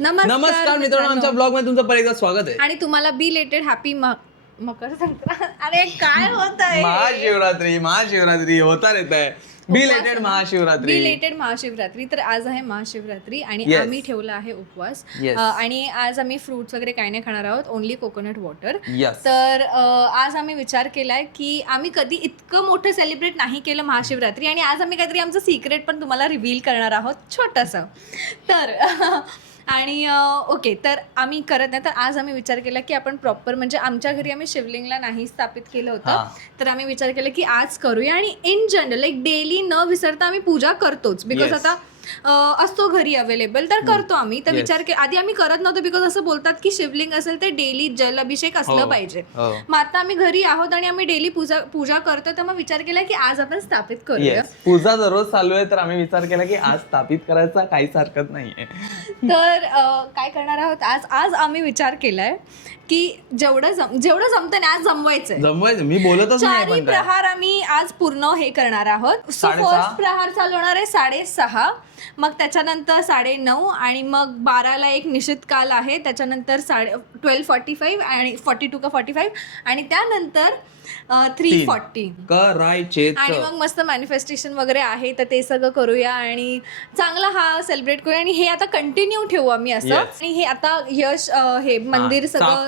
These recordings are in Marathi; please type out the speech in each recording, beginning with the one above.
नमस्कार मित्रांनो, आमच्या ब्लॉग मध्ये तुमचं परत एकदा स्वागत आहे. आणि तुम्हाला बिलेटेड हॅपी मकर संक्रांत. अरे काय होत आहे? महाशिवरात्री होता येत आहे. बिलेटेड महाशिवरात्री. तर आज आहे महाशिवरात्री आणि Yes. आम्ही ठेवला आहे उपवास. Yes. आणि आज आम्ही फ्रुट्स वगैरे काही नाही खाणार आहोत, ओनली कोकोनट वॉटर. Yes. तर आज आम्ही विचार केलाय की आम्ही कधी इतकं मोठं सेलिब्रेट नाही केलं महाशिवरात्री, आणि आज आम्ही काहीतरी आमचं सिक्रेट पण तुम्हाला रिव्हील करणार आहोत छोटंसं. तर आणि ओके, तर आम्ही करत नाही. तर आज आम्ही विचार केला की आपण प्रॉपर, म्हणजे आमच्या घरी आम्ही शिवलिंगला नाही स्थापित केलं होतं, तर आम्ही विचार केला की आज करूया. आणि इन जनरल लाईक डेली न विसरता आम्ही पूजा करतोच, बिकॉज Yes. आता असतो घरी अवेलेबल, तर करतो आम्ही. तर विचार आधी आम्ही करत नव्हतो, बिकॉज असं बोलतात की शिवलिंग असेल तर डेली जल अभिषेक असलं पाहिजे. मग आता आम्ही घरी आहोत आणि आम्ही डेली पूजा करतो, तर मग विचार केला की आज आपण स्थापित करूया. पूजा दररोज चालू आहे, तर आम्ही विचार केला की आज स्थापित करायचा काहीच हरकत नाहीये. तर काय करणार आहोत आज आम्ही विचार केलाय की जेवढं जमतं ना आज जमवायचं. मी बोलतच नाही, चारही प्रहार आम्ही आज पूर्ण हे करणार आहोत. फर्स्ट प्रहार चालू होणार आहे 6:30, मग त्याच्यानंतर 9:30, आणि मग 12ला एक निश्चित काल आहे, त्याच्यानंतर 12:45 आणि 42 का 45, आणि त्यानंतर 3:40 करायचे. आणि मग मस्त मॅनिफेस्टेशन वगैरे आहे, तर ते सगळं करूया आणि चांगला हा सेलिब्रेट करूया. आणि हे आता कंटिन्यू ठेवू आम्ही असं. आणि हे आता यश हे मंदिर सगळं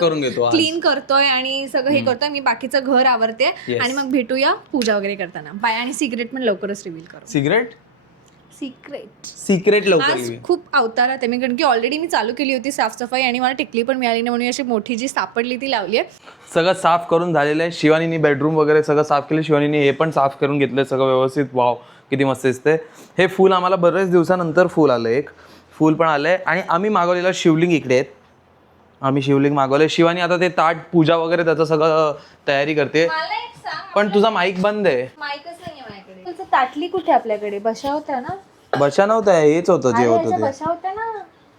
क्लीन करतोय आणि सगळं हे करतोय. मी बाकीचं घर आवरते आणि मग भेटूया पूजा वगैरे करताना. बाय. आणि सिक्रेट पण लवकरच रिव्हील करू. सिक्रेट लवकर आज खूप अवतारात आहे मी, कारण की ऑलरेडी मी चालू केली होती साफसफाई आणि मला टिकली पण मिळाली नाही, म्हणून अशी मोठी जी सापडली ती लावली आहे. सगळं साफ करून झालेलं आहे. शिवानीने बेडरूम वगैरे सगळं साफ केलं. शिवानीने हे पण साफ करून घेतलंय सगळं व्यवस्थित. वाव, किती मस्त दिसते. हे फूल आम्हाला बरेच दिवसानंतर फूल आलं, एक फूल पण आलंय. आणि आम्ही मागवलेलं शिवलिंग इकडे आहेत. आम्ही शिवलिंग मागवलंय. शिवानी आता ते ताट पूजा वगैरे त्याचं सगळं तयारी करते. पण तुझा माईक बंद आहे. माईकच नाही माझ्याकडे. तुझं ताटली कुठे? आपल्याकडे बशा होत्या ना? बशा नव्हत्या, हेच होतं जे होतं ते. बशा होत्या ना?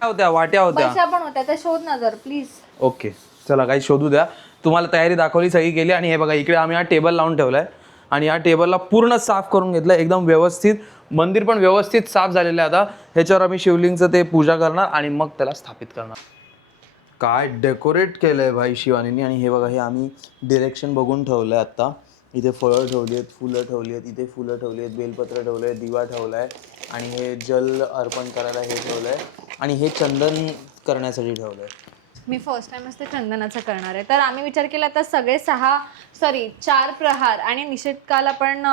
होत्या, वाट्या होत्या. बशा पण होत्या, तर शोध ना जर प्लीज. ओके, चला काही शोधू द्या. तुम्हाला तयारी दाखवली, सगळी केली. आणि हे बघा, इकडे आम्ही हा टेबल लावून ठेवलाय आणि या टेबलला पूर्ण साफ करून घेतलं एकदम व्यवस्थित. मंदिर पण व्यवस्थित साफ झालेलं आहे. आता ह्याच्यावर आम्ही शिवलिंगचं ते पूजा करणार आणि मग त्याला स्थापित करणार. काय डेकोरेट केलंय भाई शिवानीने. आणि हे बघा, हे आम्ही डिरेक्शन बघून ठेवलंय. आता इथे फळं ठेवली आहेत, फुलं ठेवली आहेत, इथे फुलं ठेवली आहेत, बेलपत्र ठेवलं आहे, दिवा ठेवला आहे, आणि हे जल अर्पण करायला हे ठेवलं आहे, आणि हे चंदन करण्यासाठी ठेवलं आहे. मी फर्स्ट टाइमच ते चंदनाचं करणार आहे. तर आम्ही विचार केला आता सगळे 4 प्रहार आणि निषेधकाल आपण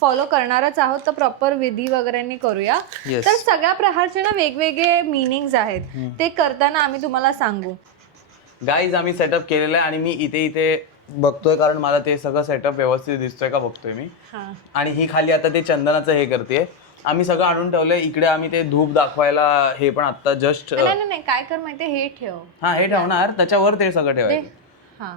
फॉलो करणारच आहोत, तर प्रॉपर विधी वगैरे करूया. तर सगळ्या प्रहारचे ना वेगवेगळे मिनिंग्स आहेत, ते करताना आम्ही तुम्हाला सांगू. गाईज, आम्ही सेटअप केलेलं आहे आणि मी इथे बघतोय, कारण मला ते सगळं सेटअप व्यवस्थित दिसतोय का बघतोय मी. आणि ही खाली आता ते चंदनाचं हे करते. आम्ही सगळं आणून ठेवलंय इकडे. आम्ही ते धूप दाखवायला हे पण आता जस्ट नाही काय कर माहितीये, हे ठेव. हे ठेवणार, त्याच्यावर ते सगळं ठेवायचं.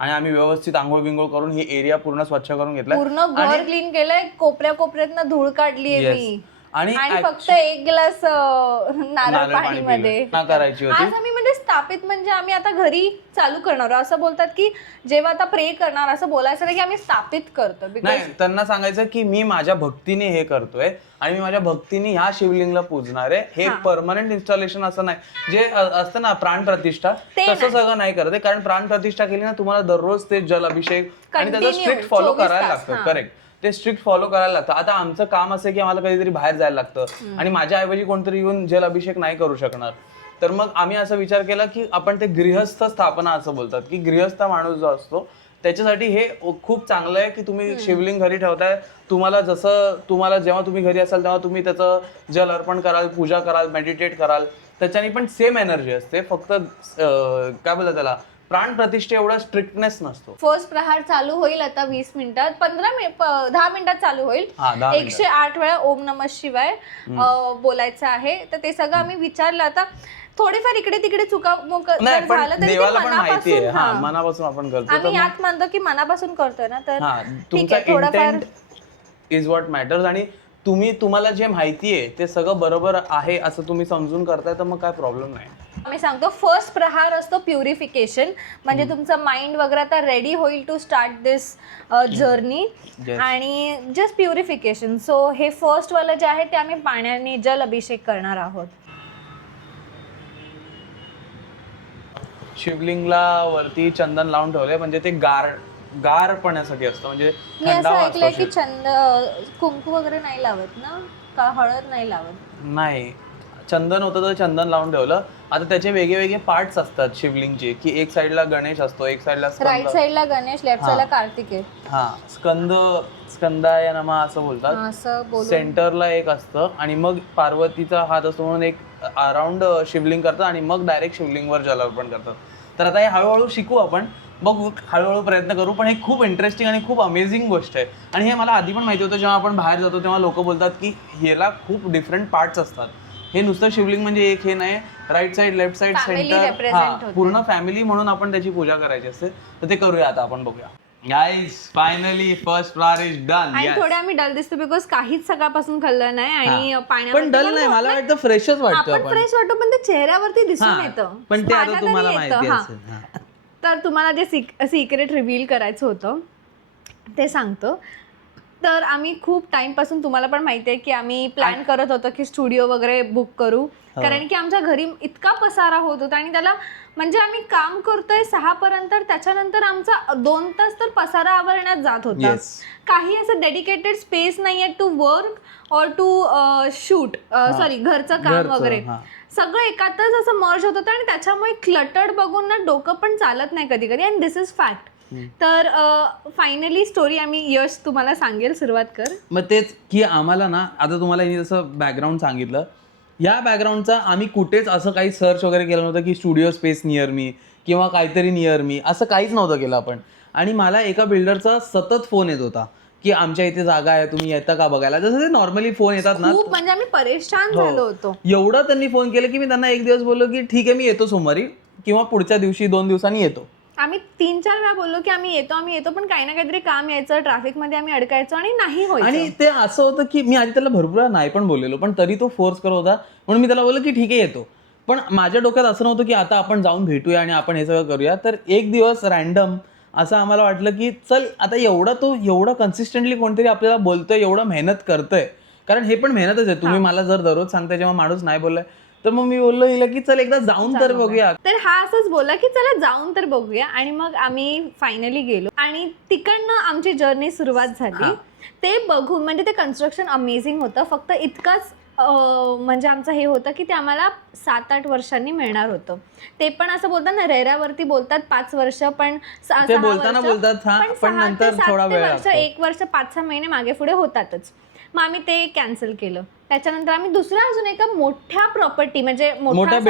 आणि आम्ही व्यवस्थित आंघोळ बिंघोळ करून ही एरिया पूर्ण स्वच्छ करून घेतलाय, पूर्ण घर क्लीन केलंय, कोपऱ्यातनं धूळ काढलीये मी. आणि फक्त 1 ग्लास नारळ पाणी मध्ये करायची होती. आज आम्ही म्हणजे स्थापित, म्हणजे आम्ही आता घरी चालू करणार. असं बोलतात की जेव्हा आता प्रे करणार, असं बोलायचं नाही की आम्ही स्थापित करतो. नाही, त्यांना सांगायचं की मी माझ्या भक्तीने हे करतोय आणि मी माझ्या भक्तीने ह्या शिवलिंगला पूजणार आहे. हे परमनंट इन्स्टॉलेशन असं नाही, जे असतं ना प्राण प्रतिष्ठा, तसं सगळं नाही करत. कारण प्राण प्रतिष्ठा केली ना, तुम्हाला दररोज ते जल अभिषेक आणि त्याचा स्ट्रिक्ट फॉलो करायला लागतं. करेक्ट, ते स्ट्रिक्ट फॉलो करायला लागतं. आता आमचं काम असं की आम्हाला कधीतरी बाहेर जायला लागतं आणि माझ्या ऐवजी कोणतरी येऊन जल अभिषेक नाही करू शकणार. तर मग आम्ही असा विचार केला की आपण ते गृहस्थ स्थापना असं बोलतात, की गृहस्थ माणूस जो असतो त्याच्यासाठी हे खूप चांगलं आहे की तुम्ही शिवलिंग घरी ठेवताय. तुम्हाला जेव्हा तुम्ही घरी असाल तेव्हा तुम्ही त्याचं जल अर्पण कराल, पूजा कराल, मेडिटेट कराल, त्याच्याने पण सेम एनर्जी असते. फक्त काय बोलतात त्याला, प्राण प्रतिष्ठे एवढा स्ट्रिक्टनेस नसतो. फर्स्ट प्रहार चालू होईल आता 20 मिनिटात, 10 मिनिटात चालू होईल. 108 वेळा ओम नमः शिवाय बोलायचं आहे. तर ते सगळं आम्ही विचारलं. आता थोडेफार इकडे तिकडे चुका झालं तरी मनापासून आपण करतो. आम्ही यात मानतो की मनापासून करतोय ना, तर तुमचा इंटेंट इज व्हॉट मॅटर्स. आणि तुम्हाला जे माहिती आहे ते सगळं बरोबर आहे असं तुम्ही समजून करताय, तर मग काय प्रॉब्लेम नाही. आम्ही सांगतो फर्स्ट प्रहार असतो प्युरिफिकेशन, म्हणजे तुमचं माइंड वगैरे आता रेडी होईल टू स्टार्ट दिस जर्नी, आणि जस्ट प्युरिफिकेशन. सो हे फर्स्ट वालं जे आहे ते आम्ही पाण्याने जल अभिषेक करणार आहोत. शिवलिंगला वरती चंदन लावून ठेवलंय, म्हणजे ते गारपणासाठी असतं, म्हणजे मी असं थंडावा ऐकलंय असतो. की कुंकू वगैरे नाही लावत ना, का हळद नाही लावत? नाही, चंदन होतं तर चंदन लावून ठेवलं. आता त्याचे वेगळे पार्ट्स असतात शिवलिंगचे, की एक साईडला गणेश असतो, एक साईडला राईट स्कंद. साईडला गणेश, लेफ्ट साईडला कार्तिक आहे. हा, स्कंदाय नमः असं बोलतात. असं बोलून सेंटरला एक असतं आणि मग पार्वतीचा हात असतो म्हणून एक अराउंड शिवलिंग करतात आणि मग डायरेक्ट शिवलिंगवर जलार्पण करतात. तर आता हे हळूहळू शिकू आपण, बघू, हळूहळू प्रयत्न करू. पण हे खूप इंटरेस्टिंग आणि खूप अमेझिंग गोष्ट आहे. आणि हे मला आधी पण माहिती होतं, जेव्हा आपण बाहेर जातो तेव्हा लोक बोलतात की ह्याला खूप डिफरंट पार्ट्स असतात. हे नुसतं शिवलिंग म्हणजे एक हे नाही, right side, left side, Family centre, represent होते. पूर्ण फॅमिली म्हणून आपण त्याची पूजा करायची असते. तर ते करूया आता आपण, बघूया. Guys, finally first flower is done. आणि थोडे आम्ही डल दिसतो बिकॉज काहीच सकाळपासून खाल्लं नाही आणि पण डल नाही, मला वाटतं फ्रेशच वाटतं आपण फ्रेश वाटतो, पण ते चेहऱ्यावरती दिसून हा, येतं. पण ते आता माझ्या तरी तुम्हाला येतं, माहिती हा. असेल. हा. तर तुम्हाला जे सिक्रेट रिव्हील करायचं होतं ते सांगतो. तर आम्ही खूप टाइमपासून, तुम्हाला पण माहिती आहे की आम्ही प्लॅन करत होतो की स्टुडिओ वगैरे बुक करू, कारण की आमच्या घरी इतका पसारा होत होता आणि त्याला म्हणजे आम्ही काम करतोय 6 पर्यंत, त्याच्यानंतर आमचा 2 तास तर पसारा आवरण्यात जात होता. काही असं डेडिकेटेड स्पेस नाहीये to work or to shoot, sorry घरचं काम वगैरे, सगळं एकातच असं मर्ज होत होतं आणि त्याच्यामुळे क्लटर्ड बघून ना डोकं पण चालत नाही कधी कधी, आणि दिस इज फॅक्ट. तर फायनली स्टोरी आम्ही यश तुम्हाला सांगेल, सुरुवात कर. मग तेच की आम्हाला ना, आता तुम्हाला यांनी जसं बॅकग्राऊंड सांगितलं, या बॅकग्राऊंडचा आम्ही कुठेच असं काही सर्च वगैरे केलं नव्हतं की स्टुडिओ स्पेस नियर मी किंवा काहीतरी नियर मी, असं काहीच नव्हतं केलं आपण. आणि मला एका बिल्डरचा सतत फोन येत होता की आमच्या इथे जागा आहे, तुम्ही येता का बघायला, जसं ते नॉर्मली फोन येतात ना. खूप म्हणजे आम्ही परेशान झालो होतो. एवढं त्यांनी फोन केलं की मी त्यांना एक दिवस बोललो की ठीक आहे, मी येतो सोमवारी किंवा पुढच्या दिवशी 2 दिवसांनी येतो. आम्ही 3-4 वेळा बोललो की आम्ही येतो, पण काही ना काहीतरी काम यायचं, ट्रॅफिकमध्ये आम्ही अडकायचो आणि नाही व्हायचं. आणि ते असं होतं की मी आधी त्याला भरपूर नाही पण बोललेलो, पण तरी तो फोर्स करत होता, म्हणून मी त्याला बोललो की ठीक आहे येतो. पण माझ्या डोक्यात असं नव्हतं की आता आपण जाऊन भेटूया आणि आपण हे सगळं करूया. तर एक दिवस रॅन्डम असं आम्हाला वाटलं की चल आता एवढं कन्सिस्टंटली कोणतरी आपल्याला बोलतोय, एवढं मेहनत करतोय, कारण हे पण मेहनतच आहे. तुम्ही मला जर दररोज सांगताय जेव्हा माणूस नाही बोललाय, तर मग मी बोललो हिला की चल एकदा जाऊन तर बघूया. तर हा असंच बोला की चला जाऊन तर बघूया, आणि मग आम्ही फायनली गेलो आणि तिकडनं आमची जर्नी सुरुवात झाली. ते बघून म्हणजे ते कन्स्ट्रक्शन अमेझिंग होतं. फक्त इतकंच म्हणजे आमचं हे होतं की ते आम्हाला 7-8 वर्षांनी मिळणार होतं. ते पण असं बोलतात ना, रेऱ्यावरती बोलतात 5 वर्ष, पण ते बोलताना बोलतात पण नंतर थोडा वेळ लागतो. 1 वर्ष 5-6 महिने मागे पुढे होतातच. मग आम्ही ते कॅन्सल केलं. त्याच्यानंतर आम्ही दुसऱ्या अजून एका मोठ्या प्रॉपर्टी, म्हणजे मोठ्या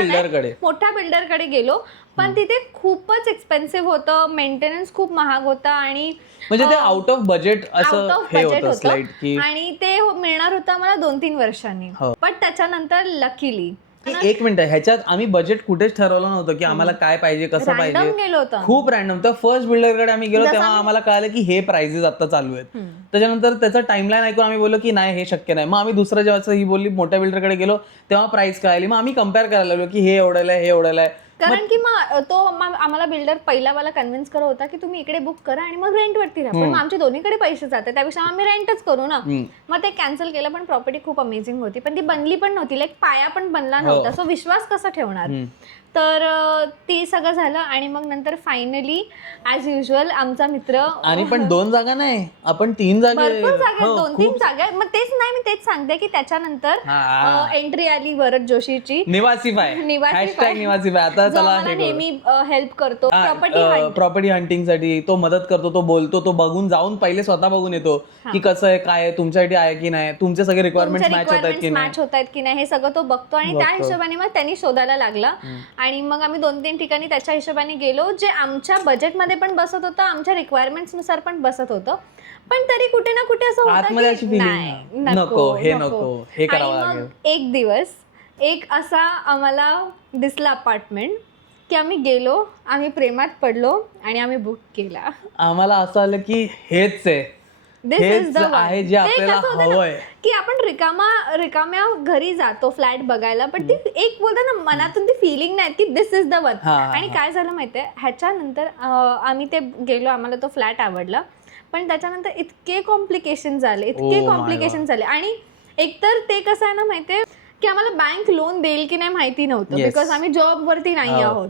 बिल्डरकडे गेलो, पण तिथे खूपच एक्सपेन्सिव्ह होतं, मेंटेनन्स खूप महाग होता आणि म्हणजे ते आउट ऑफ बजेट असं हे होतं स्लाइड की, आणि ते मिळणार होतं आम्हाला 2-3 वर्षांनी. पण त्याच्यानंतर लकीली एक मिनिट, ह्याच्यात आम्ही बजेट कुठेच ठरवलं नव्हतं की आम्हाला काय पाहिजे, कसं पाहिजे. गेलो होतो. खूप रॅन्डम. तर फर्स्ट बिल्डरकडे आम्ही गेलो तेव्हा आम्हाला कळालं की हे प्राइसेस आता चालू आहेत. त्याच्यानंतर त्याचं टाइमलाईन ऐकून आम्ही बोललो की नाही हे शक्य नाही. मग आम्ही दुसरं जेव्हा ही बोलली मोठ्या बिल्डरकडे गेलो तेव्हा प्राइस कळाली. मग आम्ही कम्पेअर करायला लागलो की हे एवढ्याला आहे, हे एवढ्याला आहे. कारण की मग तो आम्हाला बिल्डर पहिला कन्व्हिन्स करत होता की तुम्ही इकडे बुक करा आणि मग रेंटवरती राहा, पण मग आमचे दोन्हीकडे पैसे जातात, त्यापेक्षा आम्ही रेंटच करू ना. मग ते कॅन्सल केलं. पण प्रॉपर्टी खूप अमेझिंग होती, पण ती बनली पण नव्हती, लाईक पाया पण बनला नव्हता, सो विश्वास कसा ठेवणार. तर ते सगळं झालं आणि मग नंतर फायनली ॲज युजल आमचा मित्र, आणि पण 2 जागा नाही, आपण 3 जागा, भरपूर जागा, 2-3 जागा. मग तेच सांगते की त्याच्यानंतर एंट्री आली भरत जोशीची, निवासी बाय. आता चला नेहमी हेल्प करतो प्रॉपर्टी हंटिंग साठी. तो मदत करतो, तो बोलतो, तो बघून जाऊन पहिले स्वतः बघून येतो की कसं आहे, काय आहे, तुमच्यासाठी आहे की नाही, तुमचे सगळे रिक्वायरमेंट मॅच होत आहेत की नाही, हे सगळं तो बघतो. आणि त्या हिशोबाने मग त्यांनी शोधायला लागला आणि मग आम्ही 2-3 ठिकाणी त्याच्या हिशोबाने गेलो, जे आमच्या बजेटमध्ये पण बसत होतं, आमच्या रिक्वायरमेंट्स नुसार पण बसत होतं. पण तरी कुठे ना कुठे असं होतं की नको, हे करावं लागेल. एक दिवस एक असा आम्हाला दिसला अपार्टमेंट की आम्ही गेलो, आम्ही प्रेमात पडलो आणि आम्ही बुक केला. आम्हाला असं आलं की हेच आहे जे आपल्याला हवंय. की आपण रिकाम्या घरी जातो फ्लॅट बघायला, पण ती एक बोलतो ना मनातून ती फिलिंग नाही की दिस इज द वन. आणि काय झालं माहितीये, ह्याच्यानंतर आम्ही ते गेलो, आम्हाला तो फ्लॅट आवडला, पण त्याच्यानंतर इतके कॉम्प्लिकेशन झाले. आणि एकतर ते कसं आहे ना माहितीये की आम्हाला बँक लोन देईल की नाही माहिती नव्हतं, बिकॉज आम्ही जॉब वरती नाही आहोत.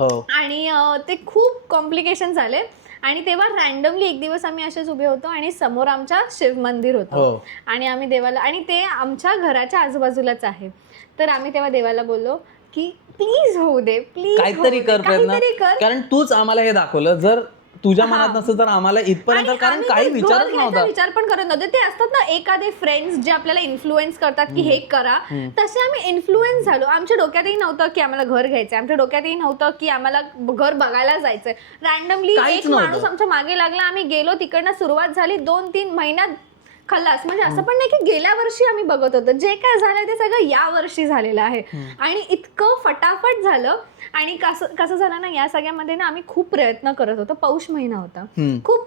हो. आणि ते खूप कॉम्प्लिकेशन झाले. आणि तेव्हा रॅन्डमली एक दिवस आम्ही असेच उभे होतो आणि समोर आमच्या शिव मंदिर होतं आणि आम्ही देवाला, आणि ते आमच्या घराच्या आजूबाजूलाच आहे, तर आम्ही तेव्हा देवाला बोललो की प्लीज होऊ दे, प्लीज काहीतरी कर प्रयत्न, कारण तूच आम्हाला हे दाखवलं. जर तुझ्या मनात नसतं तर आम्हाला इथपर्यंत, कारण काही विचारच नव्हता. विचार पण करत नव्हते. ते असतात ना एखादे फ्रेंड्स जे आपल्याला इन्फ्लुएन्स करतात की हे करा, तसे आम्ही इन्फ्लुएन्स झालो. आमच्या डोक्यातही नव्हतं की आम्हाला घर घ्यायचंय, आमच्या डोक्यातही नव्हतं की आम्हाला घर बघायला जायचंय. रॅन्डमली एक माणूस आमच्या मागे लागला, आम्ही गेलो, तिकडनं सुरुवात झाली. 2-3 महिन्यात खल्लास. म्हणजे असं पण नाही की गेल्या वर्षी आम्ही बघत होतो, जे काय झालंय ते सगळं या वर्षी झालेलं आहे. आणि इतकं फटाफट झालं. आणि कसं झालं ना, या सगळ्यामध्ये ना आम्ही खूप प्रयत्न करत होतो. पौष महिना होता,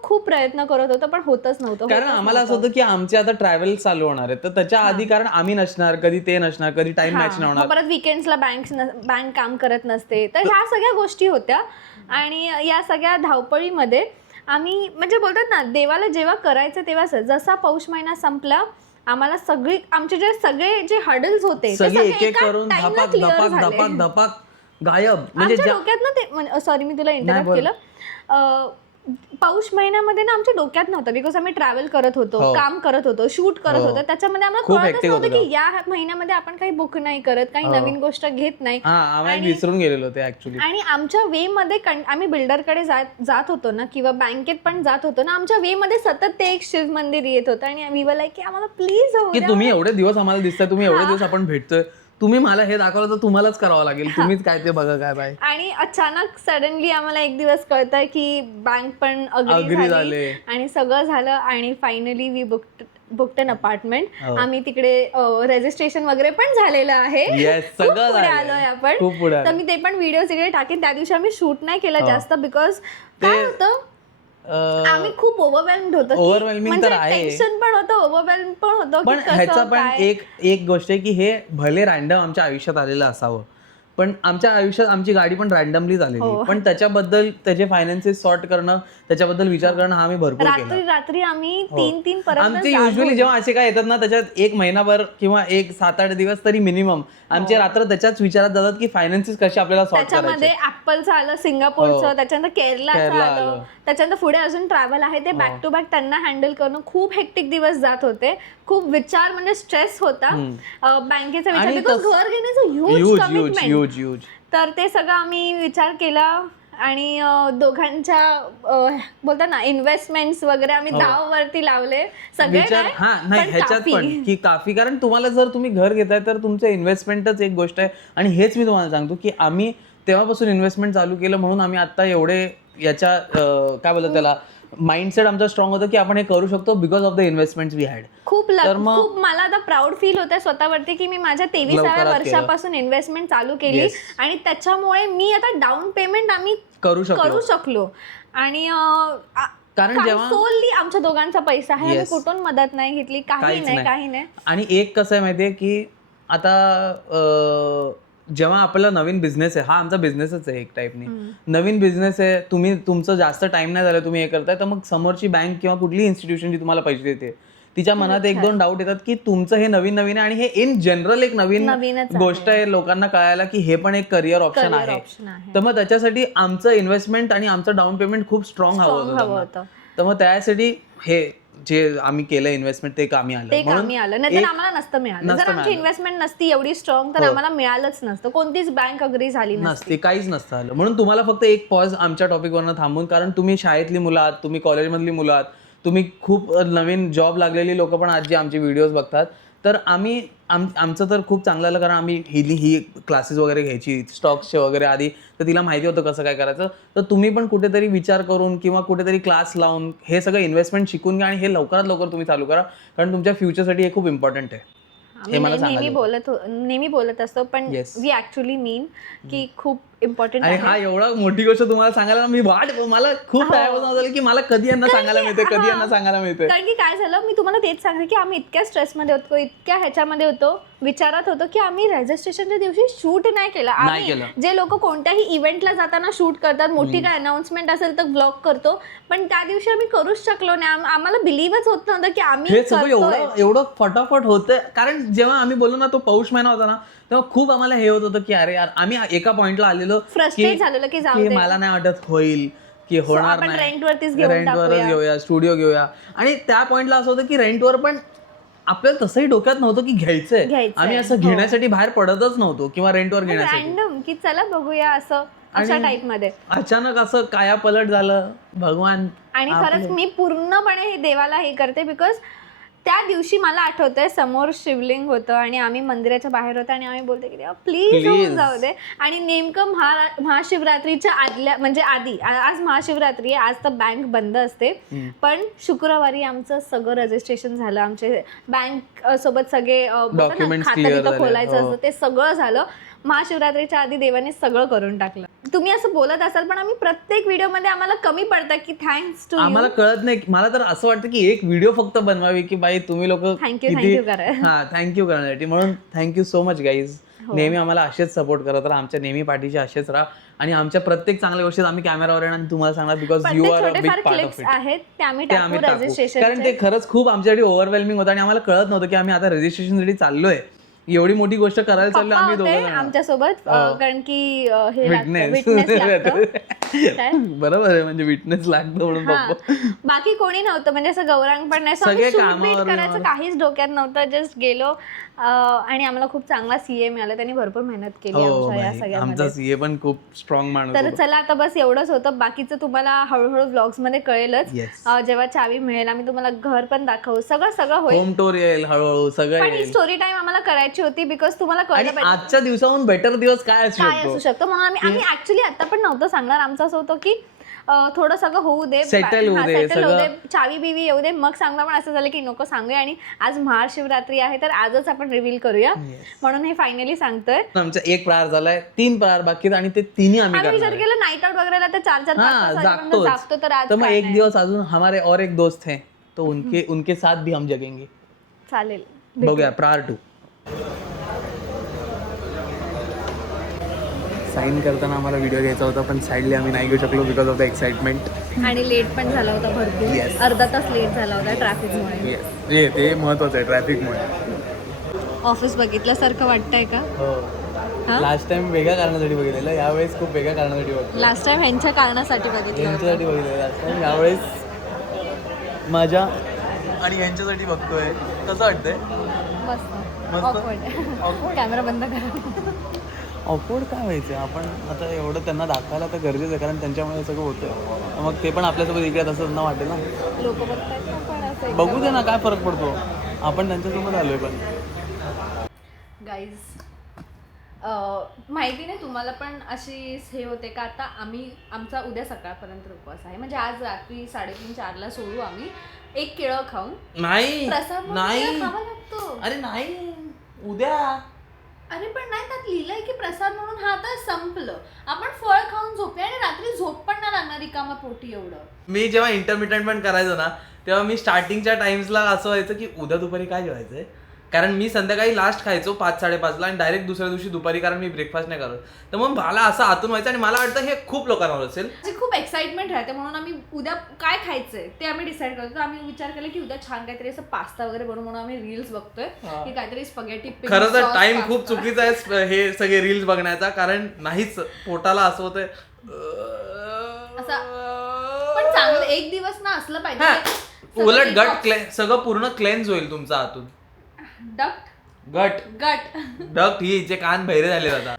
खूप प्रयत्न करत होतो, पण होतच नव्हतं. कारण आम्हाला असं होतं की आमचे आता ट्रॅव्हल चालू होणार आहे, तर त्याच्या आधी, कारण आम्ही नसणार, कधी ते नसणार, कधी टाइम मॅच नाही होणार, परत विकेंड्सला बँक काम करत नसते, तर ह्या सगळ्या गोष्टी होत्या. आणि या सगळ्या धावपळीमध्ये आम्ही, म्हणजे बोलतात ना, देवाला जेव्हा करायचं तेव्हा जसा पौष महिना संपला, आम्हाला सगळी आमचे जे जे हडल्स होते सगळे एक एक करून धपाक धपाक धपाक धपाक गायब. म्हणजे डोक्यात ना ते, सॉरी मी तुला इंटरप्ट केलं, पौष महिन्यामध्ये ना आमच्या डोक्यात नव्हतं, बिकॉज आम्ही ट्रॅव्हल करत होतो, काम करत होतो, शूट करत होतो, त्याच्यामध्ये आम्हाला कळतच नव्हतं की या महिन्यामध्ये आपण काही बुक नाही करत, काही नवीन गोष्ट घेत नाही, विसरून गेलेलो ते ऍक्च्युअली. आणि आमच्या वे मध्ये आम्ही बिल्डरकडे जात होतो ना, किंवा बँकेत पण जात होतो ना, आमच्या वे मध्ये सतत ते एक शिव मंदिर येत होतं. आणि आम्ही बोललो की आम्हाला प्लीज होऊ द्या, तुम्ही एवढे दिवस आम्हाला दिसताय, तुम्ही एवढे दिवस आपण भेटतोय, तुम्ही मला हे दाखवलं तर तुम्हालाच करावं लागेल, तुम्हीच काय ते बघा काय बाय. आणि अचानक सडनली आम्हाला एक दिवस कळतंय की बँक पण अग्री झाली आणि सगळं झालं. आणि finally we booked an apartment. आम्ही तिकडे रजिस्ट्रेशन वगैरे पण झालेलं आहे, सगळं पुढे आलोय आपण. तर मी ते पण व्हिडिओ तिकडे टाकेन. त्या दिवशी आम्ही शूट नाही केलं जास्त, बिकॉज काय होतं, आम्ही खूप ओव्हरवेल्म्ड होतो. ओव्हरवेल्मिंग तर आहे, टेन्शन पण होतं, ओव्हरवेल्म पण होतं. पण ह्याचा पण एक गोष्ट आहे की हे भले रॅन्डम आमच्या आयुष्यात आलेलं असावं, पण आमच्या आयुष्यात आमची गाडी पण रॅन्डमली झालेली, पण त्याच्याबद्दल त्याचे फायनान्सेस सॉर्ट करणं, त्याच्याबद्दल विचार करणं हा आम्ही भरपूर केला. रात्री आम्ही 3-3 पर्यंत आमचे युजली जेव्हा असे काय येतात ना, त्याच्यात एक महिनाभर किंवा एक 7-8 दिवस तरी मिनिमम आमचे रात्र त्याच्याच विचारात जातात की फायनान्सेस कसे आपल्याला सॉर्ट करायचे. त्याच्यामध्ये ऍपलचं आलं, सिंगापूरचं, त्याच्यानंतर केरलाचं आलं, त्याच्यानंतर पुढे अजून ट्रॅव्हल आहे, ते बॅक टू बॅक त्यांना हँडल करणं खूप हेक्टिक दिवस जात होते. खूप विचार, म्हणजे स्ट्रेस होता बँकेचा विचार, बिकॉज घर घेण्याचं ह्यूज कमिटमेंट. तर ते सगळं आम्ही विचार केला. आणि दोघांच्या बोलतात ना इन्व्हेस्टमेंट्स वगैरे आम्ही दावावरती लावले सगळे. नाही ह्याच्यात पण की काफी, कारण तुम्हाला जर तुम्ही घर घेताय तर तुमचं इन्व्हेस्टमेंटच एक गोष्ट आहे. आणि हेच मी तुम्हाला सांगतो की आम्ही तेव्हापासून इन्व्हेस्टमेंट चालू केलं, म्हणून आम्ही आता एवढे याच्या काय बोलतात त्याला, माइंडसेट आमचा स्ट्रॉंग होतं की आपण हे करू शकतो because of the investments we had. खूप मला आता प्राऊड फील होतं स्वतःवरती की मी माझ्या 23व्या वर्षापासून इन्व्हेस्टमेंट चालू केली, आणि त्याच्यामुळे मी आता डाऊन पेमेंट आम्ही करू शकलो. आणि कारण जेव्हा सोलली आमच्या दोघांचा पैसा आहे, आम्ही कुठून मदत नाही घेतली, काही नाही. आणि एक कसं आहे माहितीये की आता जेव्हा आपला नवीन बिझनेस आहे, हा आमचा बिझनेसच आहे एक टाईपने, नवीन बिझनेस आहे, तुम्ही तुमचं जास्त टाइम नाही झालं, तुम्ही हे करताय, तर मग समोरची बँक किंवा कुठली इन्स्टिट्यूशन जी तुम्हाला पैसे देते तिच्या मनात 1-2 डाऊट येतात की तुमचं हे नवीन आहे, आणि हे इन जनरल एक नवीन गोष्ट आहे लोकांना कळायला की हे पण एक करिअर ऑप्शन आहे. तर मग त्याच्यासाठी आमचं इन्व्हेस्टमेंट आणि आमचं डाऊन पेमेंट खूप स्ट्रॉंग हवं होतं. तर मग त्यासाठी हे जे आम्ही केलं इन्व्हेस्टमेंट ते कामी आलं, नाही तर आम्हाला नसतं मिळालं. जर आमची इन्व्हेस्टमेंट नसती एवढी स्ट्रॉंग तर आम्हाला मिळालंच नसतं, कोणतीच बँक अग्री झाली नसती, काहीच नसतं आलं. म्हणून तुम्हाला फक्त एक पॉज आमच्या टॉपिकवरनं थांबून, कारण तुम्ही शाळेतली मुलं आहात, तुम्ही कॉलेजमधली मुलं आहात, तुम्ही खूप नवीन जॉब लागलेली लोक पण आज जे आमचे व्हिडिओज बघतात, तर आमचं तर खूप चांगलं आलं, कारण आम्ही ही क्लासेस वगैरे घ्यायची स्टॉक्सचे वगैरे आधी, तर तिला माहिती होतं कसं काय करायचं. तर तुम्ही पण कुठेतरी विचार करून किंवा कुठेतरी क्लास लावून हे सगळं इन्व्हेस्टमेंट शिकून घ्या, आणि हे लवकरात लवकर तुम्ही चालू करा, कारण तुमच्या फ्युचरसाठी हे खूप इम्पॉर्टंट आहे. नेहमी बोलत असतो, पण वी ऍक्च्युअली मीन की खूप इम्पॉर्टंट आहे. हा एवढा मोठी गोष्ट तुम्हाला सांगायला मी मला खूप टाइम झालं की मला कधी यांना सांगायला मिळते. कारण की काय झालं, मी तुम्हाला तेच सांगते की आम्ही इतक्या स्ट्रेसमध्ये होतो, इतक्या ह्याच्यामध्ये होतो, विचारात होतो की आम्ही रजिस्ट्रेशनच्या दिवशी शूट नाही केलं. आम्ही जे लोक कोणत्याही इव्हेंटला जाताना शूट करतात, मोठी काय अनाउन्समेंट असेल तर ब्लॉग करतो, पण त्या दिवशी आम्ही करूच शकलो नाही. आम्हाला बिलीव्हच होत नव्हतं की आम्ही एवढं फटाफट होतं, कारण जेव्हा आम्ही बोललो ना तो पौष महिना होता ना तेव्हा खूप आम्हाला हे होत होतं की अरे यार आम्ही एका पॉइंटला आलेलो फ्रस्ट्रेट झालेलो की जाऊ की दे. मला नाही वाटत होईल की होणार आपण नाही, रेंटवरतीच घेऊन रेंटवरच घेऊया, स्टुडिओ घेऊया. आणि त्या पॉइंटला असं होतं की रेंटवर पण आपल्याला तसंही डोक्यात नव्हतं की घ्यायचंय. आम्ही असं घेण्यासाठी बाहेर पडतच नव्हतो किंवा रेंटवर घेण्यासाठी. रॅन्डम की चला बघूया असं अशा टाइप मध्ये. अचानक असं काया पलट झालं भगवान. आणि खरंच मी पूर्णपणे हे देवाला हे करते बिकॉज त्या दिवशी मला आठवतंय समोर शिवलिंग होतं आणि आम्ही मंदिराच्या बाहेर होतो आणि आम्ही बोलतो की देवा प्लीज होऊन जाऊ दे. आणि नेमकं महाशिवरात्रीच्या आदल्या म्हणजे आधी आज महाशिवरात्री आहे, आज तर बँक बंद असते पण शुक्रवारी आमचं सगळं रजिस्ट्रेशन झालं. आमचे बँक सोबत सगळे खातं तिथं खोलायचं असतं ते सगळं झालं. महाशिवरात्रीच्या आधी देवाने सगळं करून टाकलं. तुम्ही असं बोलत असाल पण आम्ही प्रत्येक व्हिडिओमध्ये आम्हाला कमी पडतं की थँक्स टू आम्हाला कळत नाही. मला तर असं वाटतं की एक व्हिडिओ फक्त बनवावी की बाई तुम्ही लोक थँक्यू करा. हा थँक्यू करण्यासाठी. म्हणून थँक्यू सो मच गाईज. नेहमी आम्हाला असेच सपोर्ट करत राहा, आमच्या नेहमी पाठीशी असेच राहा आणि आमच्या प्रत्येक चांगल्या गोष्टी आम्ही कॅमेरावर येणार आणि तुम्हाला सांगणार because you are a big part of it. कारण ते खरंच खूप आमच्यासाठी ओव्हरवेल्मिंग होतं आणि आम्हाला कळत नव्हतं की आम्ही आता रजिस्ट्रेशनसाठी चाललोय. एवढी मोठी गोष्ट करायला चाललो आम्ही दोघं आमच्या सोबत कारण की हे विटनेस बरोबर आहे म्हणजे विटनेस लागतो म्हणून बाकी कोणी नव्हतं म्हणजे असं गौरांग पण नाही. सगळे करायचं काहीच डोक्यात नव्हतं. जस्ट गेलो आणि आम्हाला खूप चांगला सीए मिळाला. त्यांनी भरपूर मेहनत केली आमच्या या सगळ्या. आमचा सीए पण खूप स्ट्रॉंग माणूस. तर चला आता बस एवढंच होतं. बाकीचं तुम्हाला हळूहळू व्लॉग्स मध्ये कळेलच. जेव्हा चावी मिळेल आम्ही तुम्हाला घर पण दाखवू, सगळं होईल. होम टूर येईल हळूहळू सगळं. पण ही स्टोरी टाइम आम्हाला करायची होती बिकॉज तुम्हाला कळलं पाहिजे आजच्या दिवसाहून बेटर दिवस काय असू शकतो. म्हणून आम्ही ऍक्च्युली आता पण नव्हतं सांगणार. आमचं असं होतं की थोडं सगळं होऊ दे, सेटल होऊ दे, चावी बिवी येऊ दे मग सांगता. पण असं झालं की नको सांगूया आणि आज महाशिवरात्री आहे तर आजच आपण रिव्हील करूया म्हणून हे फायनली सांगतोय. आमचा 1 प्रहार झालाय, 3 प्रहार बाकी आणि ते तिन्ही आम्ही विचार केलं नाईट आउट वगैरे तर 4-4 जागतो तर आज मग एक दिवस अजून हमारे और एक दोस्त हैं तो उनके साथ भी हम जगेंगे. चालेल बघूया प्रहार 2. साईन करताना आम्हाला व्हिडिओ घ्यायचा होता पण साईडली आम्ही नाही घेऊ शकलो बिकॉज ऑफ द एक्साइटमेंट आणि लेट पण झाला होता भरपूर. अर्धा तास लेट झाला होता ट्रॅफिकमुळे. ते महत्वाचं आहे ट्रॅफिकमुळे. ऑफिस बघितल्यासारखं वाटतंय का? लास्ट टाइम वेगळ्या कारणासाठी बघितलेलं, यावेळेस खूप वेगळ्या कारणासाठी बघितलं. लास्ट टाइम ह्यांच्या कारणासाठी बघितलं, यांच्यासाठी बघितलं लास्ट टाइम. यावेळेस माझ्या आणि यांच्यासाठी बघतोय. कसं वाटतंय? मस्त. कॅमेरा बंद करा. ऑकवर्ड काय व्हायचं? आपण आता एवढं त्यांना दाखवायला तर गरजेचं आहे कारण त्यांच्यामुळे सगळं होतं. मग ते पण आपल्यासोबत इकडे असं त्यांना वाटेल ना. लोक बघतायत ना पण असं बघू दे ना काय फरक पडतो. आपण त्यांच्यासोबत आलोय. पण गाईज माहिती नाही तुम्हाला पण अशी हे होते का आता आमचा उद्या सकाळपर्यंत उपवास आहे. म्हणजे आज रात्री 3:30-4ला सोडू आम्ही. 1 केळं खाऊन. नाही नाही खावा लागतो. अरे नाही उद्या. अरे पण नाही त्यात लिहिलंय की प्रसाद म्हणून. हा तर संपलं. आपण फळ खाऊन झोपूया आणि रात्री झोप पण नाही लागणार रिकामा पोटी एवढं. मी जेव्हा इंटरमिटंट पण करायचो ना तेव्हा मी स्टार्टिंगच्या टाइम्सला असं व्हायचं की उद्या दुपारी काय जेवायचंय. कारण मी संध्याकाळी लास्ट खायचो 5-5:30ला आणि डायरेक्ट दुसऱ्या दिवशी दुपारी कारण मी ब्रेकफास्ट नाही करत. तर मग मला असं आतून व्हायचं आणि मला वाटतं हे खूप लोकांना असेल. खूप एक्साइटमेंट राहते म्हणून आम्ही उद्या काय खायचंय ते आम्ही डिसाईड करतो. आम्ही विचार केला की उद्या छान काहीतरी असं पास्ता वगैरे बनवून म्हणून आम्ही रील्स बघतोय की काहीतरी स्पॅगेटी. खरं तर टाइम खूप चुकीचा आहे हे सगळे रील्स बघण्याचा. कारण नाहीच पोटाला असं होतंय पण चांगलं एक दिवस ना असलं पाहिजे. उलट गट सगळं पूर्ण क्लेन्स होईल तुमचा आतून. डक्ट ही जे कान बहिरे झाले आता.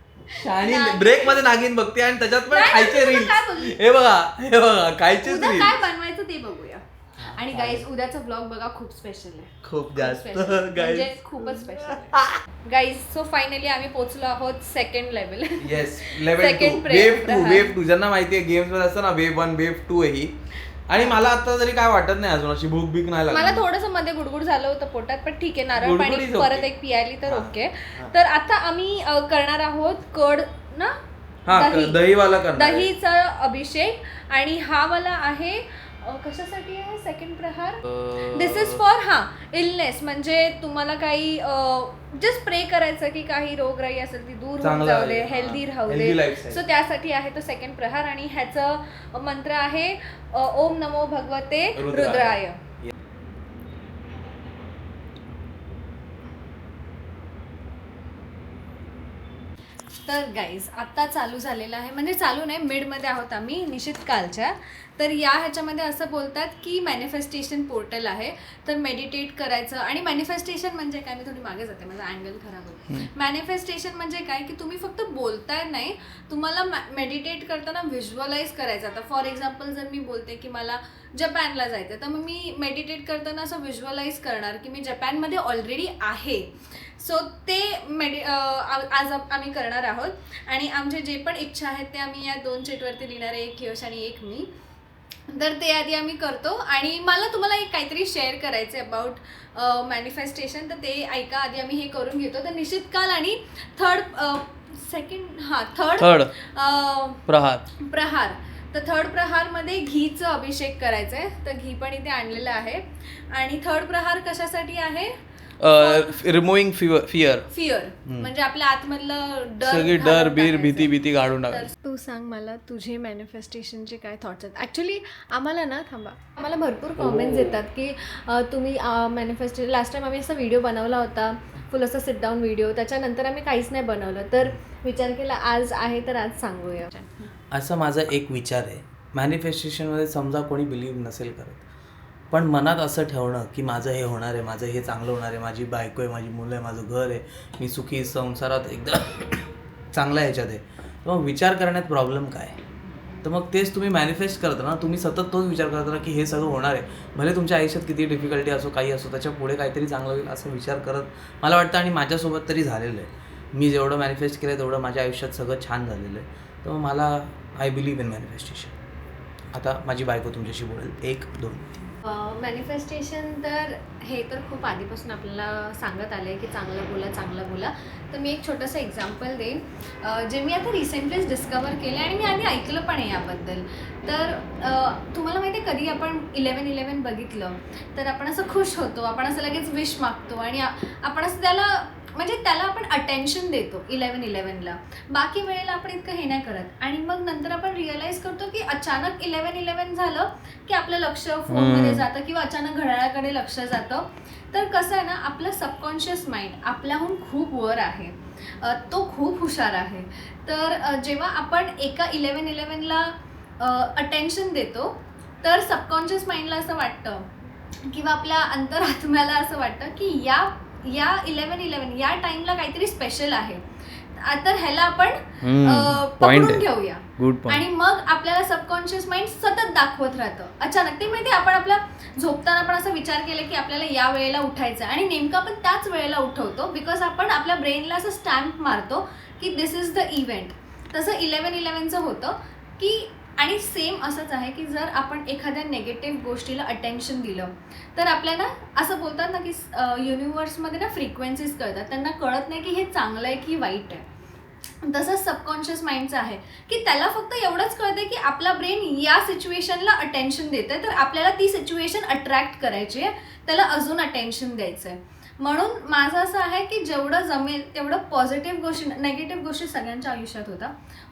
आणि ब्रेक मध्ये नागिन बघते आणि त्याच्यात पण खायचे रील. हे बघा खायचे रील. काय बनवायचं ते बघूया. आणि गाईज उद्याचा ब्लॉग बघा खूप स्पेशल आहे. खूप जास्त म्हणजे खूपच स्पेशल आहे गाईज. सो फायनली आम्ही पोहोचलो आहोत second level. Yes level 2 wave 2 ज्यांना माहिती आहे गेम्स मध्ये असतं ना वेव 1 वेव 2 आहे ही. आणि मला आता तरी काय वाटत नाही अजून अशी भूक बीक नाही लागली. मला थोडंसं मध्ये गुडगुड झालं होतं पोटात पण ठीक आहे. नारळ पाणी परत एक पियाली तर ओके. तर आता आम्ही करणार आहोत कड ना दहीवाला करणार. दहीचा अभिषेक. आणि हा वाला आहे कशासाठी आहे second Prahar. This is for illness म्हणजे तुम्हाला काही जस्ट प्रे करायचं की काही रोगराई असेल ती दूर होऊन जाऊ दे, हेल्दी राहू दे. सो त्यासाठी आहे तो सेकंड प्रहार. आणि ह्याचं मंत्र आहे ओम नमो भगवते रुद्राय. तर गाईज आत्ता चालू झालेलं आहे, म्हणजे चालू नाही, मिडमध्ये आहोत आम्ही निश्चित कालच्या. तर ह्याच्यामध्ये असं बोलतात की मॅनिफेस्टेशन पोर्टल आहे, तर मेडिटेट करायचं. आणि मॅनिफेस्टेशन म्हणजे काय, मी थोडी मागे जाते, माझा अँगल खराब होतो. मॅनिफेस्टेशन म्हणजे काय की तुम्ही फक्त बोलताय नाही, तुम्हाला मेडिटेट करताना व्हिज्युअलाइज करायचं. आता फॉर एक्झाम्पल जर मी बोलते की मला जपानला जायचं, तर मग मी मेडिटेट करताना असं व्हिज्युअलाइज करणार की मी जपानमध्ये ऑलरेडी आहे. सो ते आज आम्ही करणार आहोत. आणि आमचे जे पण इच्छा आहेत ते आम्ही या 2 चीटवरती लिहिणार आहे, एक यश आणि एक मी. तर ते आधी आम्ही करतो. आणि मला तुम्हाला एक काहीतरी शेअर करायचं आहे अबाउट मॅनिफेस्टेशन, तर ते ऐका. आधी आम्ही हे करून घेतो. तर निश्चित काल आणि थर्ड प्रहार. तर थर्ड प्रहारमध्ये घीचं अभिषेक करायचं आहे, तर घी पण इथे आणलेलं आहे. आणि थर्ड प्रहार कशासाठी आहे, रिमूव्हिंग फिअर, म्हणजे आपल्या आतमधलं सगळी डर बीर भीती काढून टाकायचं. तू सांग मला तुझे मॅनिफेस्टेशनचे काय थॉट्स आहेत. ॲक्च्युली आम्हाला भरपूर कॉमेंट्स येतात की तुम्ही मॅनिफेस्टेशन, लास्ट टाइम आम्ही असा व्हिडिओ बनवला होता, फुल असा सिट डाऊन व्हिडिओ, त्याच्यानंतर आम्ही काहीच नाही बनवलं. तर विचार केला आज आहे तर आज सांगूया. असा माझा एक विचार आहे, मॅनिफेस्टेशनमध्ये समजा कोणी बिलीव्ह नसेल करत, पण मनात असं ठेवणं की माझं हे होणार आहे, माझं हे चांगलं होणार आहे, माझी बायको आहे, माझी मुलं आहे, माझं घर आहे, मी सुखी संसारात एकदम चांगल्या ह्याच्यात आहे, तर मग विचार करण्यात प्रॉब्लेम काय. तर मग तेच तुम्ही मॅनिफेस्ट करता ना, तुम्ही सतत तोच विचार करता ना की हे सगळं होणार आहे, भले तुमच्या आयुष्यात किती डिफिकल्टी असो, काही असो, त्याच्या पुढे काहीतरी चांगलं होईल असं विचार करत मला वाटतं. आणि माझ्यासोबत तरी झालेलं आहे, मी जेवढं मॅनिफेस्ट केलं तेवढं माझ्या आयुष्यात सगळं छान झालेलं आहे. तर मला आय बिलीव्ह इन मॅनिफेस्टेशन. आता माझी बायको तुमच्याशी बोलेल. 1, 2. मॅनिफेस्टेशन तर हे तर खूप आधीपासून आपल्याला सांगत आले की चांगलं बोला. तर मी एक छोटंसं एक्झाम्पल देईन, जे मी आता रिसेंटलीच डिस्कवर केलं आणि मी आधी ऐकलं पण आहे याबद्दल. तर तुम्हाला माहिती आहे, कधी आपण 11/11 बघितलं तर आपण असं खुश होतो, आपण असं लगेच विश मागतो आणि आपण असं त्याला आपण अटेन्शन देतो 11/11ला. बाकी वेळेला आपण इतकं हे नाही करत. आणि मग नंतर आपण रिअलाईज करतो की अचानक 11/11 झालं की आपलं लक्ष फोनमध्ये जातं किंवा अचानक घड्याळाकडे लक्ष जातं. तर कसं आहे ना, आपलं सबकॉन्शियस माइंड आपल्याहून खूप वर आहे, तो खूप हुशार आहे. तर जेव्हा आपण एका 11/11ला अटेन्शन देतो तर सबकॉन्शियस माइंडला असं वाटतं किंवा आपल्या अंतरात्म्याला असं वाटतं की या 11/11 या टाइमला काहीतरी स्पेशल आहे, तर ह्याला आपण पकडून घेऊया. आणि मग आपल्याला सबकॉन्शियस माइंड सतत दाखवत राहतं. अचानक ते माहिती, आपण आपला झोपताना आपण असा विचार केला की आपल्याला या वेळेला उठायचं आणि नेमकं आपण त्याच वेळेला उठवतो, बिकॉज आपण आपल्या ब्रेनला असं स्टॅम्प मारतो की दिस इज द इव्हेंट. तसं 11/11चं होतं की. आणि सेम असंच आहे की जर आपण एखाद्या नेगेटिव्ह गोष्टीला अटेन्शन दिलं तर आपल्याला असं बोलतात ना की युनिवर्समध्ये ना फ्रिक्वेन्सीज कळतात, त्यांना कळत नाही की हे चांगलं आहे की वाईट आहे. तसंच सबकॉन्शियस माइंडचं आहे की त्याला फक्त एवढंच कळतं की आपला ब्रेन या सिच्युएशनला अटेन्शन देतं, तर आपल्याला ती सिच्युएशन अट्रॅक्ट करायची आहे, त्याला अजून अटेन्शन द्यायचं आहे. म्हणून माझं असं आहे की जेवढं जमेल तेवढं पॉझिटिव्ह गोष्टी, नेगेटिव्ह गोष्टी सगळ्यांच्या आयुष्यात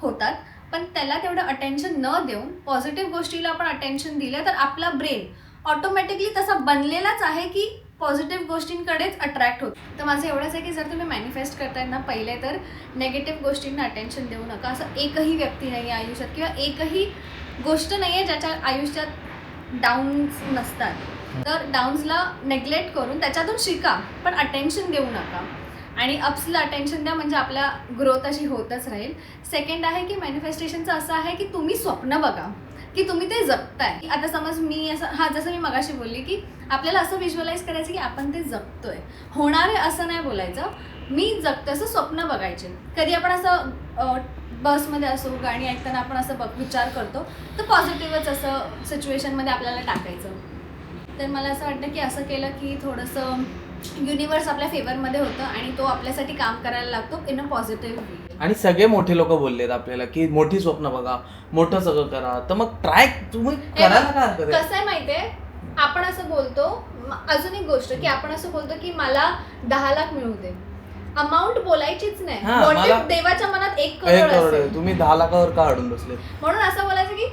होतात, पण त्याला तेवढं अटेन्शन न देऊन पॉझिटिव्ह गोष्टीला आपण अटेन्शन दिलं तर आपला ब्रेन ऑटोमॅटिकली तसा बनलेलाच आहे की पॉझिटिव्ह गोष्टींकडेच अट्रॅक्ट होतो. तर माझं एवढंच आहे की जर तुम्ही मॅनिफेस्ट करताय ना, पहिले तर नेगेटिव्ह गोष्टींना अटेन्शन देऊ नका. असं एकही व्यक्ती नाही आहे आयुष्यात किंवा एकही गोष्ट नाही आहे ज्याच्या आयुष्यात डाऊन्स नसतात. तर डाऊन्सला नेग्लेक्ट करून त्याच्यातून शिका, पण अटेन्शन देऊ नका. आणि अप्सला अटेन्शन द्या, म्हणजे आपल्या ग्रोथ अशी होतच राहील. सेकंड आहे की मॅनिफेस्टेशनचं असं आहे की तुम्ही स्वप्न बघा की तुम्ही ते जगताय. आता समज मी असं जसं मी मगाशी बोलली की आपल्याला असं व्हिज्युअलाइज करायचं की आपण ते जगतोय, होणार आहे असं नाही बोलायचं, मी जगतोय असं स्वप्न बघायचे. कधी आपण असं बसमध्ये असो, गाणी ऐकताना आपण असं विचार करतो, तर पॉझिटिव्हच असं सिच्युएशनमध्ये आपल्याला टाकायचं. तर मला असं वाटतं की असं केलं की थोडंसं युनिवर्स आपल्या फेवरमध्ये होतं आणि तो आपल्यासाठी काम करायला लागतो इन अ पॉझिटिव्ह वे. आणि सगळे मोठे लोक बोललेत आपल्याला की मोठी स्वप्न बघा, मोठं सगळं करा, तर मग ट्राय तुम्ही करायला काय हरकत आहे? कसं आहे माहितीये, आपण असं बोलतो, अजून एक गोष्ट की आपण असं बोलतो की मला 10 लाख मिळू दे, अमाऊंट बोलायचीच नाही. देवाच्या मनात 1 करोड तुम्ही 10 लाखावर का अडून बसले? म्हणून असं बोलायचं की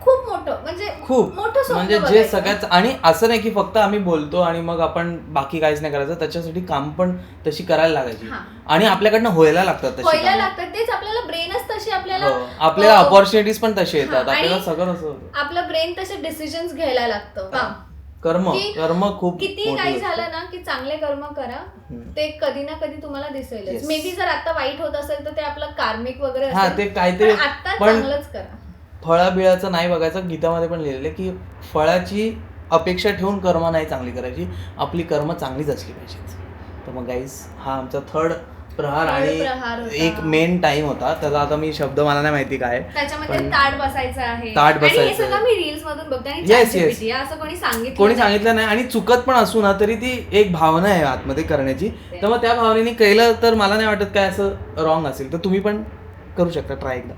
खूप मोठं म्हणजे खूप मोठं स्वप्न म्हणजे जे बघायचं. सगळ्यात, आणि असं नाही की फक्त आम्ही बोलतो आणि मग आपण बाकी काहीच नाही करायचं, त्याच्यासाठी काम पण तशी करायला लागायची हा. आणि आपल्याकडनं व्हायला लागतात तशी व्हायला कामं. लागतात तेच, आपल्याला ब्रेनच तशी आपल्याला हो. आपल्याला अपॉर्च्युनिटीज पण तशी येतात, हा, आणि आपल्याला सगळं असं होतं. आपलं ब्रेन तसे डिसिजन्स घ्यायला लागतं. कर्म की कर्म खूप किती मोठी काही गोष्ट झालं आहे. ना की चांगले कर्म करा, ते कधी ना कधी तुम्हाला दिसेलच. Yes. मे बी जर आता वाईट होत असेल तर ते आपलं कार्मिक वगैरे हा, असेल, ते काहीतरी पण आता पण चांगलंच करा. फळाबिळाचं नाही बघायचं. गीतामध्ये पण लिहिलेलं आहे की फळाची अपेक्षा ठेवून कर्म नाही चांगली करायची, आपली कर्म चांगलीच असली पाहिजेत. तर मग गाईज, हा आमचा थर्ड प्रहार प्रहार आणि होता. एक मेन टाइम होता. त्याचा आता मी शब्द मला नाही माहिती काय आहे. त्याच्यामध्ये पण ताट बसायचं आहे, ताट आणि हे बसायचं. सगळं मी रील्स मधून बघते आणि Yes, ChatGPT, yes. असं कोणी सांगितलं कोणी नाही. सांगितलं नाही, आणि चुकत पण असू ना तरी ती एक भावना आहे आतमध्ये करण्याची. तर मग त्या भावनेने केलं तर मला नाही वाटत काय असं रॉंग असेल. तर तुम्ही पण करू शकता ट्राय एकदा.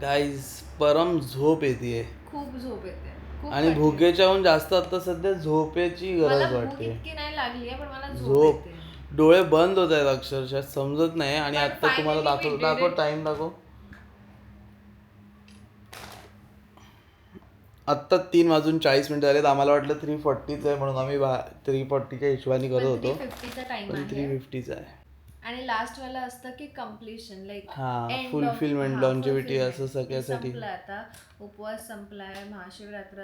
गाईज, परम झोप येते खूप झोप येते, खूप आणि वाटते. भुकेच्याहून जास्त आता सध्या झोपेची मला गरज भूक वाटते. इतकी नाही लागली आहे, पण मला झोप झोप, येते. डोळे बंद होत आहेत अक्षरशः, समजत नाही. आणि पण आता तुम्हाला finally we did दाखव it. टाइम दाखव. आत्ता 3:40 झालेत. आम्हाला वाटलं 3:40 आहे म्हणून आम्ही 3:40च्या हिशोबाने करत होतो, 3:50चा टाइम पण आहे. 3:50 आहे. आणि लास्ट वाला असतं की कम्प्लिशन, लाईक हा, fulfillment, longevity असं सगळ्यासाठी. संपलं आता, उपवास संपलाय, महाशिवरात्र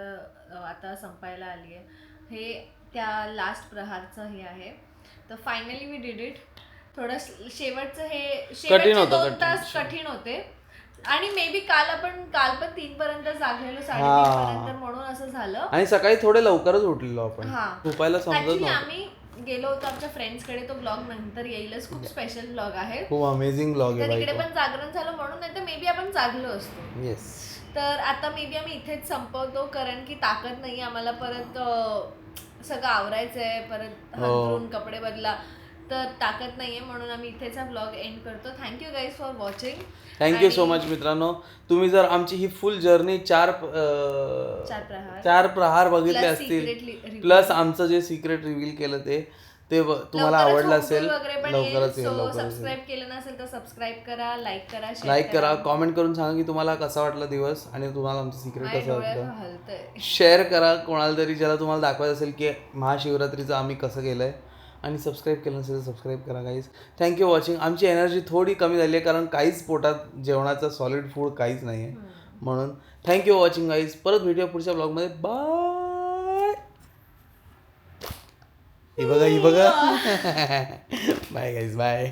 आता संपायला आली आहे. हे त्या लास्ट प्रहारचं हे आहे. तर फायनली वी डिड इट. थोडं शेवटचं हे शेवटचे होतं, 2 तास कठीण होते. आणि मे बी काल पण 3 पर्यंत जागलेलो, 3:30 पर्यंत, म्हणून असं झालं. आणि सकाळी थोडे लवकरच उठलेलो आपण, हा. झोपायला समजत Actually नव्हतं. आम्ही गेलो होतो आमच्या फ्रेंड्सकडे. तो ब्लॉग नंतर येईलच, खूप स्पेशल ब्लॉग आहे. खूप अमेझिंग ब्लॉग तर आहे इकडे बाई. पण जागरण झालं म्हणून, नाही तर मे बी आपण जागलो असतो. येस. तर आता मे बी आम्ही इथेच संपवतो, कारण की ताकद नाही आम्हाला परत सगळं आवरायचं आहे, परत हंतरून कपडे बदला, तर ताकद नाहीये, म्हणून आम्ही इथेच हा ब्लॉग एंड करतो. Thank you guys for watching. Thank you so much मित्रांनो. तुम्ही जर आमची ही फुल जर्नी 4 प्रहार बघितले असतील, प्लस आमचं जे सिक्रेट रिव्हील केलं ते तुम्हाला आवडलं असेल, लवकरच येईल. सबस्क्राईब केलं नसेल तर सबस्क्राईब करा, लाईक करा, लाईक करा, कॉमेंट करून सांगा की तुम्हाला कसा वाटला दिवस आणि तुम्हाला आमचं सिक्रेट कसं वाटलं. हलतंय. शेअर करा कोणाला तरी ज्याला तुम्हाला दाखवायचं असेल की महाशिवरात्रीचं आम्ही कसं केलं आहे. आणि सबस्क्राईब केलं नसेल तर सबस्क्राईब करा गाईज. Thank you watching. आमची एनर्जी थोडी कमी झाली आहे कारण काहीच पोटात जेवणाचं सॉलिड फूड काहीच नाही आहे, म्हणून थँक्यू वॉचिंग गाईज. परत भेटूया पुढच्या ब्लॉगमध्ये. बाय. ही बघा बाय गाईज, बाय.